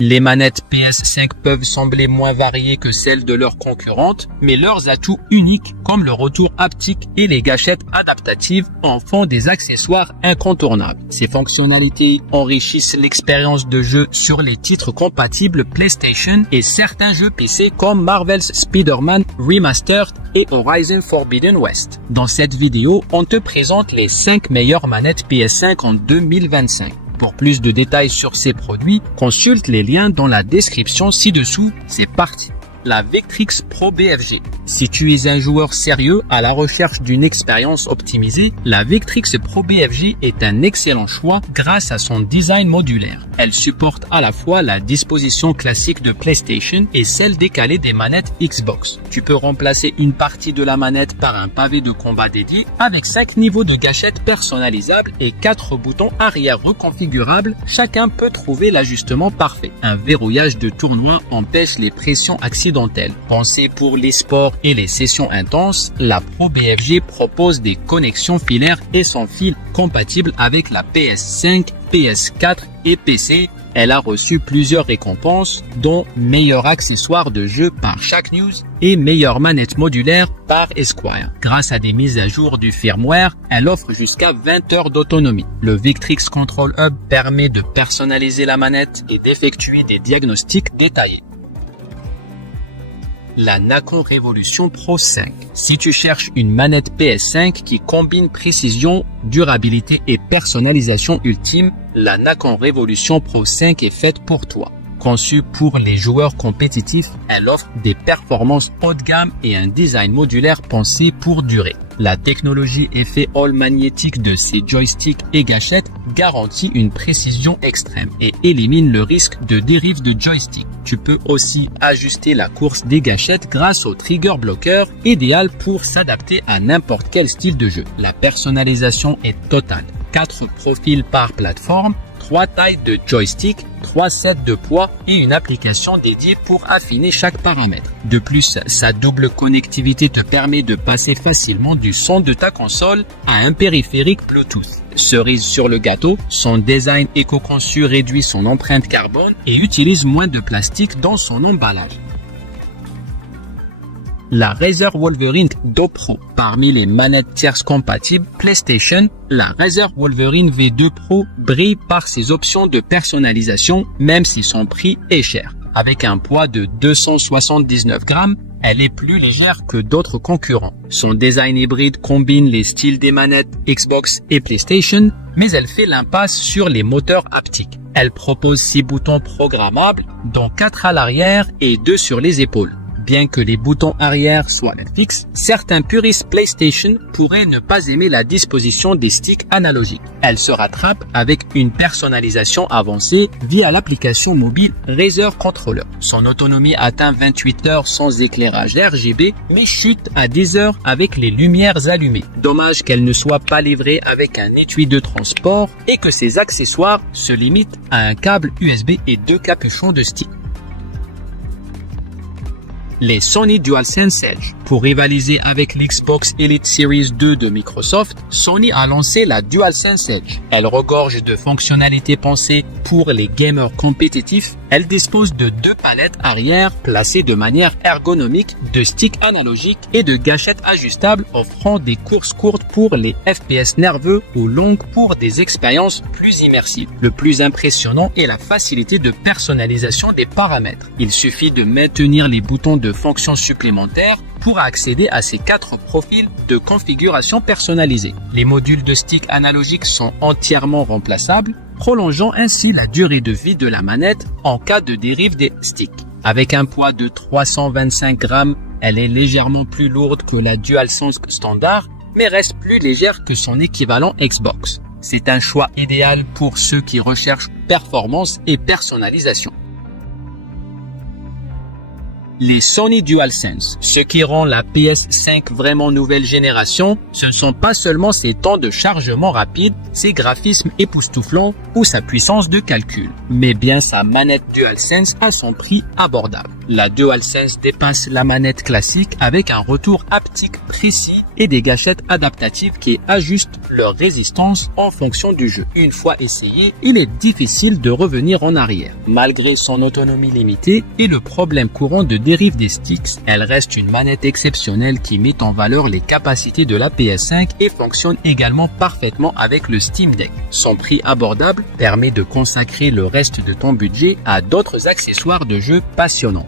Les manettes PS5 peuvent sembler moins variées que celles de leurs concurrentes, mais leurs atouts uniques, comme le retour haptique et les gâchettes adaptatives, en font des accessoires incontournables. Ces fonctionnalités enrichissent l'expérience de jeu sur les titres compatibles PlayStation et certains jeux PC comme Marvel's Spider-Man Remastered et Horizon Forbidden West. Dans cette vidéo, on te présente les 5 meilleures manettes PS5 en 2025. Pour plus de détails sur ces produits, consulte les liens dans la description ci-dessous. C'est parti! La Victrix Pro BFG. Si tu es un joueur sérieux à la recherche d'une expérience optimisée, la Victrix Pro BFG est un excellent choix grâce à son design modulaire. Elle supporte à la fois la disposition classique de PlayStation et celle décalée des manettes Xbox. Tu peux remplacer une partie de la manette par un pavé de combat dédié avec 5 niveaux de gâchettes personnalisables et 4 boutons arrière reconfigurables. Chacun peut trouver l'ajustement parfait. Un verrouillage de tournoi empêche les pressions accidentelles. Pensée pour les sports et les sessions intenses, la Pro BFG propose des connexions filaires et sans fil compatibles avec la PS5, PS4 et PC. Elle a reçu plusieurs récompenses, dont meilleur accessoire de jeu par Shack News et meilleure manette modulaire par Esquire. Grâce à des mises à jour du firmware, elle offre jusqu'à 20 heures d'autonomie. Le Victrix Control Hub permet de personnaliser la manette et d'effectuer des diagnostics détaillés. La Nacon Revolution Pro 5. Si tu cherches une manette PS5 qui combine précision, durabilité et personnalisation ultime, la Nacon Revolution Pro 5 est faite pour toi. Conçue pour les joueurs compétitifs, elle offre des performances haut de gamme et un design modulaire pensé pour durer. La technologie effet Hall magnétique de ces joysticks et gâchettes garantit une précision extrême et élimine le risque de dérive de joystick. Tu peux aussi ajuster la course des gâchettes grâce au trigger blocker, idéal pour s'adapter à n'importe quel style de jeu. La personnalisation est totale. 4 profils par plateforme, 3 tailles de joystick, 3 sets de poids et une application dédiée pour affiner chaque paramètre. De plus, sa double connectivité te permet de passer facilement du son de ta console à un périphérique Bluetooth. Cerise sur le gâteau, son design éco-conçu réduit son empreinte carbone et utilise moins de plastique dans son emballage. La Razer Wolverine Do Pro. Parmi les manettes tierces compatibles PlayStation, la Razer Wolverine V2 Pro brille par ses options de personnalisation, même si son prix est cher. Avec un poids de 279 grammes, elle est plus légère que d'autres concurrents. Son design hybride combine les styles des manettes Xbox et PlayStation, mais elle fait l'impasse sur les moteurs haptiques. Elle propose 6 boutons programmables, dont 4 à l'arrière et 2 sur les épaules. Bien que les boutons arrière soient fixes, certains puristes PlayStation pourraient ne pas aimer la disposition des sticks analogiques. Elle se rattrape avec une personnalisation avancée via l'application mobile Razer Controller. Son autonomie atteint 28 heures sans éclairage RGB, mais chute à 10 heures avec les lumières allumées. Dommage qu'elle ne soit pas livrée avec un étui de transport et que ses accessoires se limitent à un câble USB et 2 capuchons de stick. Les Sony DualSense Edge. Pour rivaliser avec l'Xbox Elite Series 2 de Microsoft, Sony a lancé la DualSense Edge. Elle regorge de fonctionnalités pensées pour les gamers compétitifs. Elle dispose de 2 palettes arrière placées de manière ergonomique, de sticks analogiques et de gâchettes ajustables offrant des courses courtes pour les FPS nerveux ou longues pour des expériences plus immersives. Le plus impressionnant est la facilité de personnalisation des paramètres. Il suffit de maintenir les boutons de fonctions supplémentaires pour accéder à ces 4 profils de configuration personnalisée. Les modules de stick analogiques sont entièrement remplaçables, prolongeant ainsi la durée de vie de la manette en cas de dérive des sticks. Avec un poids de 325 grammes, elle est légèrement plus lourde que la DualSense standard, mais reste plus légère que son équivalent Xbox. C'est un choix idéal pour ceux qui recherchent performance et personnalisation. les Sony DualSense. Ce qui rend la PS5 vraiment nouvelle génération, ce ne sont pas seulement ses temps de chargement rapide, ses graphismes époustouflants ou sa puissance de calcul, mais bien sa manette DualSense à son prix abordable. La DualSense dépasse la manette classique avec un retour haptique précis et des gâchettes adaptatives qui ajustent leur résistance en fonction du jeu. Une fois essayé, il est difficile de revenir en arrière. Malgré son autonomie limitée et le problème courant de dérive des sticks, elle reste une manette exceptionnelle qui met en valeur les capacités de la PS5 et fonctionne également parfaitement avec le Steam Deck. Son prix abordable permet de consacrer le reste de ton budget à d'autres accessoires de jeu passionnants.